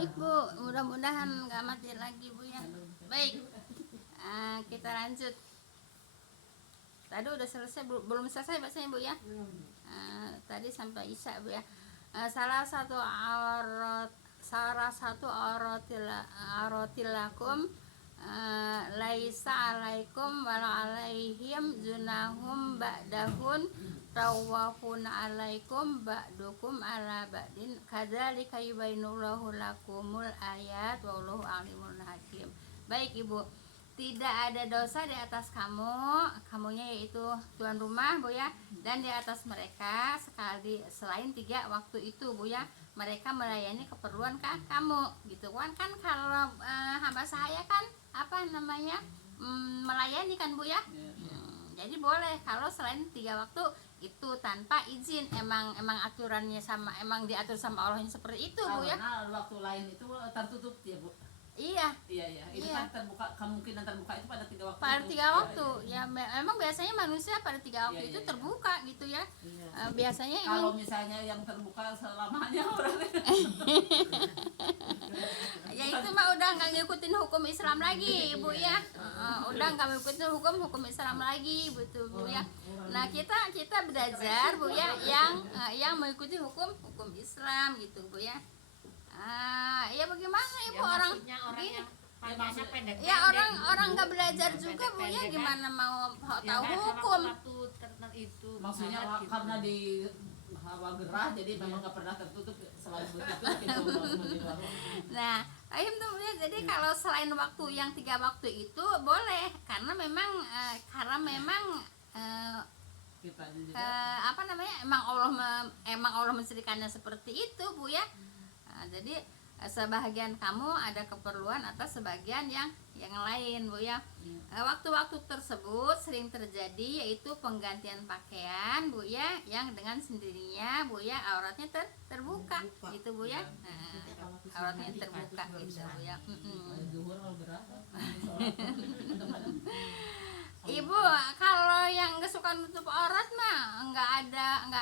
Baik Bu, mudah-mudahan nggak mati lagi Bu ya. Baik, kita lanjut. Tadi udah selesai, belum selesai bahasanya Bu ya. Tadi sampai Isya Bu ya. Salah satu auratilakum laisa alaikum wala alaihim junahum ba'dahun tawafun alaikum ba'dukum ala ba'din kadzalika yubayyinullahu lakumul ayat wallahu alimul hakim. Baik Ibu, tidak ada dosa di atas kamunya yaitu tuan rumah Bu ya, dan di atas mereka sekali selain 3 waktu itu Bu ya, mereka melayani keperluan kamu gitu kan. Kalau hamba sahaya kan apa namanya melayani kan Bu ya. Jadi boleh kalau selain 3 waktu itu tanpa izin, emang aturannya sama, emang diatur sama Allahnya seperti itu Bu ya. Karena waktu lain itu tertutup ya Bu. Iya. Itu kan terbuka, kemungkinan terbuka itu pada 3 waktu. Pada 3 waktu. Ya, emang biasanya manusia pada 3 waktu itu terbuka gitu ya. Biasanya kalau misalnya yang terbuka selamanya orangnya. Ya itu mah udah nggak ngikutin hukum Islam lagi Bu ya. Udah nggak ngikutin hukum Islam lagi betul Bu ya. Nah kita belajar Bu ya yang mengikuti hukum Islam gitu Bu ya. Ya bagaimana Ibu ya, orang gini, ya orang nggak belajar juga Bu ya, gimana mau tahu hukum itu. Maksudnya karena di hawa gerah jadi memang nggak pernah tertutup selain begitu gitu. Nah, paham tuh ya. Jadi kalau selain waktu yang 3 waktu itu boleh karena memang Kita juga apa namanya, emang Allah menjadikannya seperti itu Bu ya. Jadi sebahagian kamu ada keperluan atas sebagian yang lain Bu ya. Waktu-waktu tersebut sering terjadi yaitu penggantian pakaian Bu ya, yang dengan sendirinya Bu ya auratnya terbuka gitu Bu ya. Auratnya terbuka gitu Bu ya. Ibu kalau yang nggak suka nutup aurat mah nggak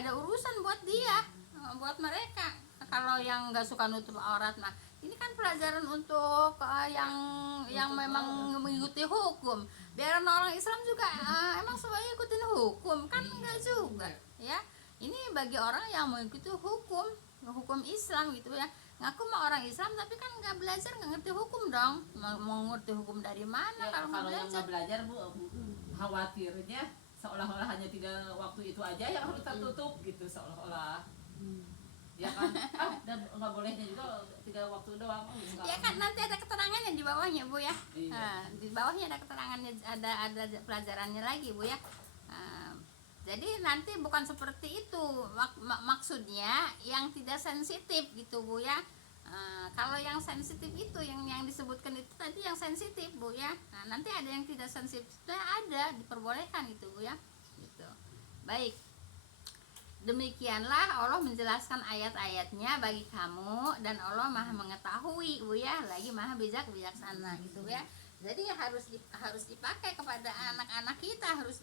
ada urusan buat dia, buat mereka. Kalau yang nggak suka nutup aurat mah ini kan pelajaran untuk yang memang mengikuti hukum. Biar orang Islam juga emang semuanya ikutin hukum kan, enggak juga ya. Ini bagi orang yang mengikuti hukum Islam gitu ya. Ngaku mah orang Islam tapi kan nggak belajar, nggak ngerti hukum dong. Mau ngerti hukum dari mana ya, kalau yang nggak belajar Bu, khawatirnya seolah-olah hanya 3 waktu itu aja yang harus tertutup gitu, seolah-olah ya kan. Dan nggak bolehnya juga 3 waktu doang. Ya kan nanti ada keterangannya di bawahnya Bu ya. Di bawahnya ada keterangannya, ada pelajarannya lagi Bu ya. Jadi nanti bukan seperti itu maksudnya, yang tidak sensitif gitu Bu ya. Kalau yang sensitif itu yang disebutkan itu tadi yang sensitif Bu ya. Nanti ada yang tidak sensitifnya, ada diperbolehkan gitu Bu ya. Gitu. Baik. Demikianlah Allah menjelaskan ayat-ayatnya bagi kamu, dan Allah Maha mengetahui Bu ya, lagi Maha bijaksana gitu ya. Jadi harus dipakai kepada anak-anak kita, harus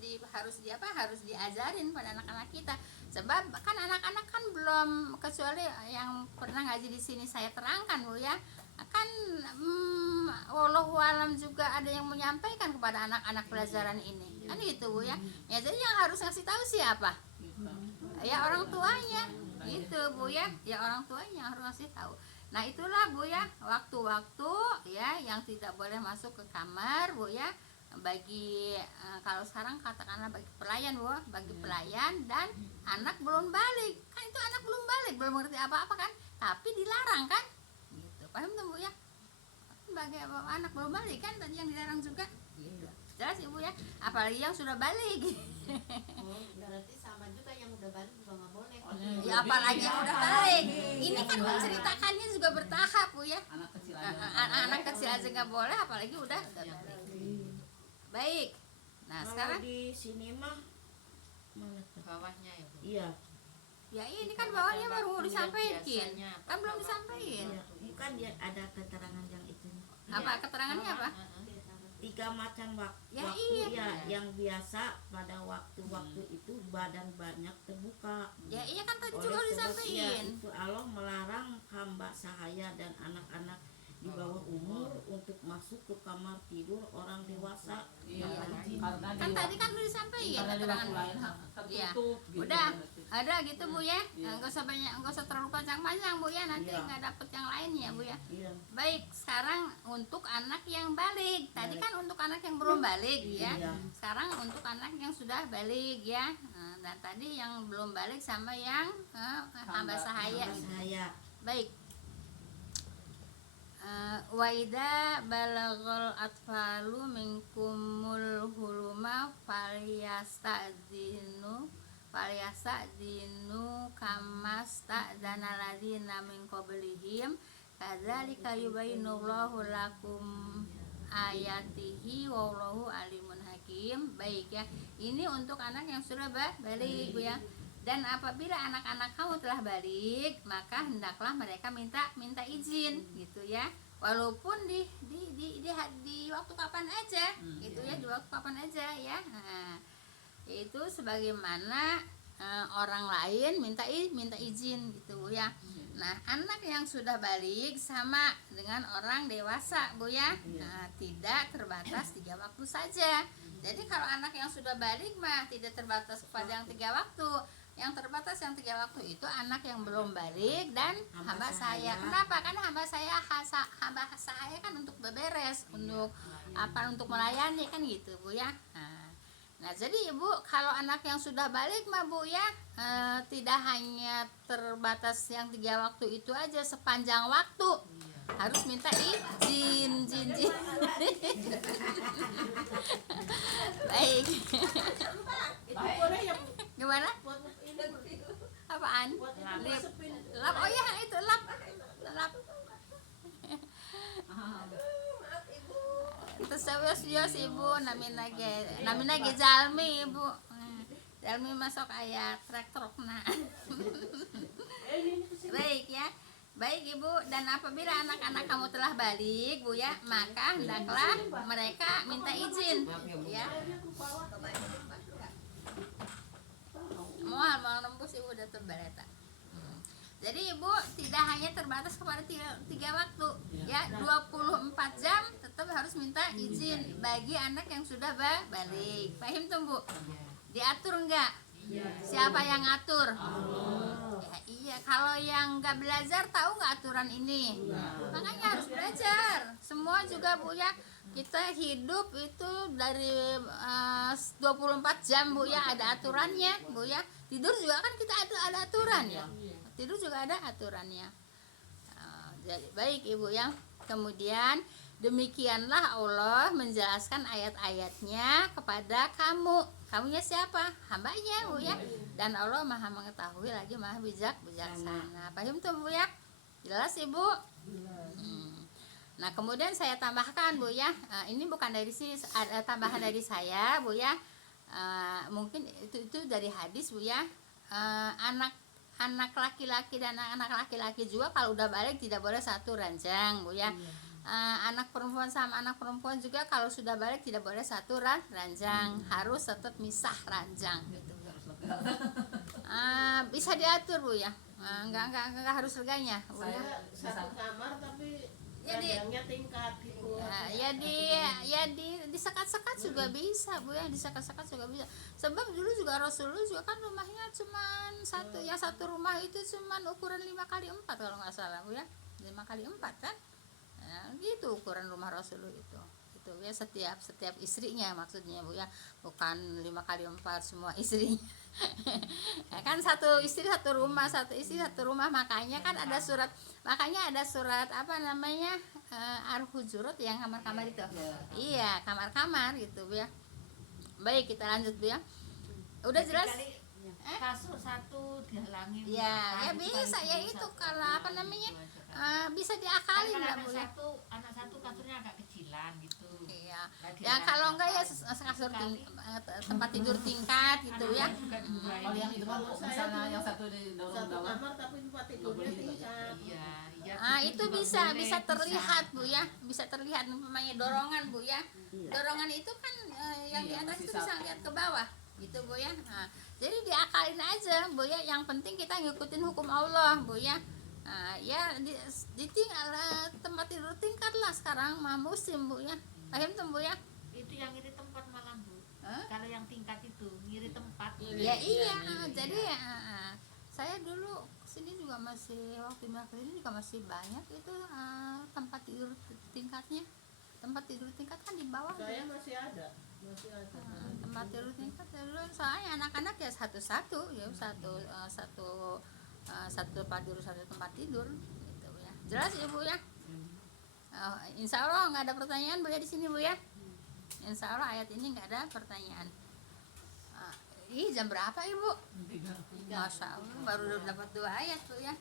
diajarin pada anak-anak kita. Sebab kan anak-anak kan belum, kecuali yang pernah ngaji di sini saya terangkan Bu ya. Kan wallahu alam juga ada yang menyampaikan kepada anak-anak pelajaran ini. Kan gitu Bu ya. Ya jadi yang harus ngasih tahu siapa? Ya orang tuanya gitu Bu ya. Ya orang tuanya harus ngasih tahu. Nah itulah Bu ya, waktu-waktu ya yang tidak boleh masuk ke kamar Bu ya, bagi kalau sekarang katakanlah bagi pelayan Bu, bagi pelayan dan anak belum balik. Kan itu anak belum balik, belum ngerti apa-apa kan, tapi dilarang kan gitu. Paham tuh Bu ya? Bagi anak belum balik kan tadi yang dilarang juga gitu. Jelas Ibu ya, apalagi yang sudah balik. Berarti sama juga yang udah balik juga nggak boleh. Ya apalagi yang udah balik. Ini kan menceritakannya juga bertahap Bu ya. Anak kecil aja nggak boleh, apalagi udah balik. Baik. Nah sekarang di sini mah mana tuh? Bawahnya ya Bu. Iya. Ya ini kan bawahnya baru mau disampaikan, kan belum disampaikan. Bukan dia ada keterangan yang itu. Apa keterangannya apa? 3 macam Ya, waktu iya. ya yang biasa pada waktu-waktu itu badan banyak terbuka. Ya iya kan tadi Oleh juga udah sebab disampaikan. itu Allah melarang hamba sahaya dan anak-anak di bawah umur untuk masuk ke kamar tidur orang dewasa. Iya, Iya. karena Kan di tadi kan udah disampaikan karena di keterangan. waktu lain Iya. tertutup gitu. Udah, ada gitu Bu ya. Iya. Enggak usah banyak, enggak usah terlalu panjang-panjang Bu ya, nanti Iya. nggak dapet yang lainnya Bu ya. Iya. Baik, sekarang untuk anak yang balik. Tadi kan untuk anak yang belum balik ya. Iya. Sekarang untuk anak yang sudah balik ya. Nah, dan tadi yang belum balik sama yang hamba sahaya. Hamba sahaya. Baik. Wa idza balagal atfalu minkumul huluma falyastadzinu kamastadzana ladina min qablihim kadzalika yubayyinullahu lakum ayatihi wallahu alimun hakim. Baik ya. Ini untuk anak yang sudah balik Bu ya. Dan apabila anak-anak kamu telah balik, maka hendaklah mereka minta izin gitu ya. Walaupun di waktu kapan aja, gitu ya, di waktu kapan aja ya. Nah, itu sebagaimana orang lain minta izin gitu ya. Nah, anak yang sudah balik sama dengan orang dewasa Bu ya. Nah, tidak terbatas 3 waktu saja. Jadi kalau anak yang sudah balik mah tidak terbatas kepada yang 3 waktu. Yang terbatas yang 3 waktu itu anak yang belum balik dan hamba saya. Kenapa? Karena hamba saya kan untuk beberes, untuk apa, untuk melayani kan gitu Bu ya. Nah jadi Ibu kalau anak yang sudah balik mah Bu ya, tidak hanya terbatas yang 3 waktu itu aja, sepanjang waktu harus minta izin. Baik. Gimana? Apaan? Lap. Oh ya itu lap. Terus Ibu namina ge jalmi Ibu. Jalmi masuk ayat trek-trokna. Baik ya. Baik Ibu, dan apabila anak-anak kamu telah balik Bu ya, maka hendaklah mereka minta izin ya. Mau nembus Ibu udah terbaleta. Jadi Ibu tidak hanya terbatas kepada 3 waktu ya, 24 jam tetap harus minta izin bagi anak yang sudah balik. Paham tuh Bu? Diatur enggak? Siapa yang ngatur? Ya, iya, kalau yang nggak belajar tahu nggak aturan ini? Makanya harus belajar. Semua juga Bu ya. Kita hidup itu dari 24 jam Bu ya, ada aturannya Bu ya. Tidur juga kan kita ada aturan ya. Tidur juga ada aturannya. Jadi baik Ibu ya. Kemudian demikianlah Allah menjelaskan ayat-ayatnya kepada kamu. Kamunya siapa? Hambanya Bu ya. Dan Allah Maha mengetahui lagi Maha bijaksana. Paham tuh Bu ya? Jelas Ibu? Nah kemudian saya tambahkan Bu ya, ini bukan dari sini, ada tambahan dari saya Bu ya. Mungkin itu dari hadis Bu ya. Anak laki-laki dan anak laki-laki juga kalau udah balik tidak boleh satu ranjang Bu ya. Anak perempuan sama anak perempuan juga kalau sudah balik tidak boleh satu ranjang, harus tetap misah ranjang gitu. Bisa diatur Bu ya. Enggak harus reganya Bu ya. Saya satu kamar tapi Jadi ranjangnya tingkat gitu. ya di sekat-sekat juga bisa Bu ya, disekat-sekat juga bisa. Sebab dulu juga Rasulullah juga kan rumahnya cuman satu rumah itu cuman ukuran 5x4 kalau nggak salah Bu ya. 5x4 kan? Nah, gitu ukuran rumah Rasulullah itu ya, setiap istrinya maksudnya Bu ya, bukan 5x4 semua istrinya. Ya kan satu istri satu rumah, makanya kan ada surat apa namanya, Al-Hujurat yang kamar-kamar itu. Iya, kamar-kamar gitu Bu ya. Baik, kita lanjut Bu ya. Udah jelas? Kasur satu dihalangi. Ya bisa ya, itu kalau apa namanya, bisa diakalin lah Bu ya. Anak satu kasurnya agak kecilan gitu. Iya. Ya kalau enggak ya kasur tempat tidur tingkat gitu ya. Kalau yang itu mah misalnya yang satu di Satu dalam kamar tapi tempat tidurnya tingkat. Iya, itu bisa terlihat Bu ya, bisa terlihat namanya dorongan Bu ya. Iya. Dorongan itu kan yang di Iya, atas masih itu bisa satu. lihat ke bawah gitu Bu ya. Nah, jadi diakalin aja Bu ya, yang penting kita ngikutin hukum Allah Bu ya. Ya ditinggal tempat tidur tingkat lah sekarang mah musim Bu ya. Paham tuh Bu ya? Itu yang ngiri tempat malah Bu. Hah? Kalau yang tingkat itu ngiri tempat. Ya iya, jadi saya dulu sini juga masih waktu pindah ke sini juga masih banyak itu tempat tidur tingkatnya. Tempat tidur tingkat kan di bawah. Saya masih ada. Tempat tidur tingkat dulu soalnya anak-anak ya satu-satu ya satu tempat tidur satu tempat tidur gitu ya. Jelas ya Bu ya. Insya Allah nggak ada pertanyaan Bu ya di sini Bu ya. Insya Allah ayat ini nggak ada pertanyaan. Ih jam berapa Ibu? Masya Allah baru dapat 2 ayat Bu ya.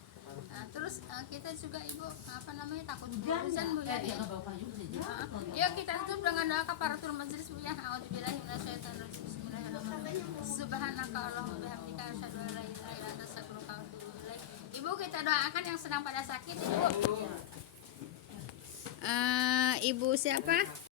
Terus kita juga Ibu apa namanya takut hujan Bu ya. Dia nggak bawa payung sih. Yuk kita tutup dengan doa kafaratul majelis Bu ya. A'udzubillahi minasyaitonirrajim. Bismillahirrahmanirrahim. Subhanaka Allahumma bihamdika asyhadu an la ilaha illa anta astaghfiruka wa atubu ilaik. Ibu kita doakan yang sedang pada sakit Ibu. Ibu siapa?